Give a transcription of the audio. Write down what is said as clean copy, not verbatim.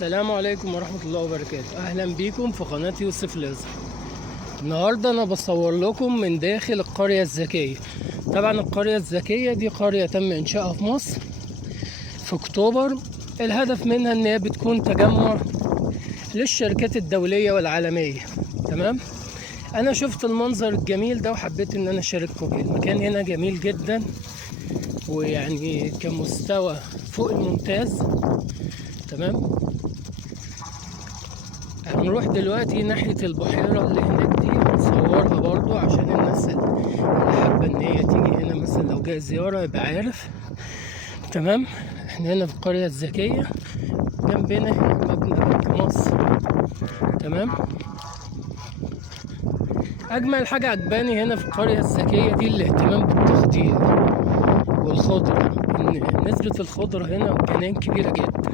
السلام عليكم ورحمة الله وبركاته. أهلا بيكم في قناة يوسف ليزر. النهاردة أنا بصور لكم من داخل القرية الذكية. طبعا القرية الذكية دي قرية تم إنشائها في مصر في أكتوبر. الهدف منها إن هي بتكون تجمع للشركات الدولية والعالمية. تمام. أنا شفت المنظر الجميل ده وحبيت إن أنا أشارككم بيه. المكان هنا جميل جدا ويعني كمستوى فوق الممتاز. تمام. هنروح دلوقتي ناحية البحيرة اللي هناك دي، هنصورها برضو عشان الناس اللي حابة ان هي تيجي هنا مثلا لو جاي زيارة يبقى عارف. تمام. احنا هنا في القرية الذكية، جنبنا هنا مبنى بنك مصر. تمام. اجمل حاجة عجباني هنا في القرية الذكية دي الاهتمام بالتخطيط والخضرة. ان نسبة الخضرة هنا والجناين كبيرة جدا.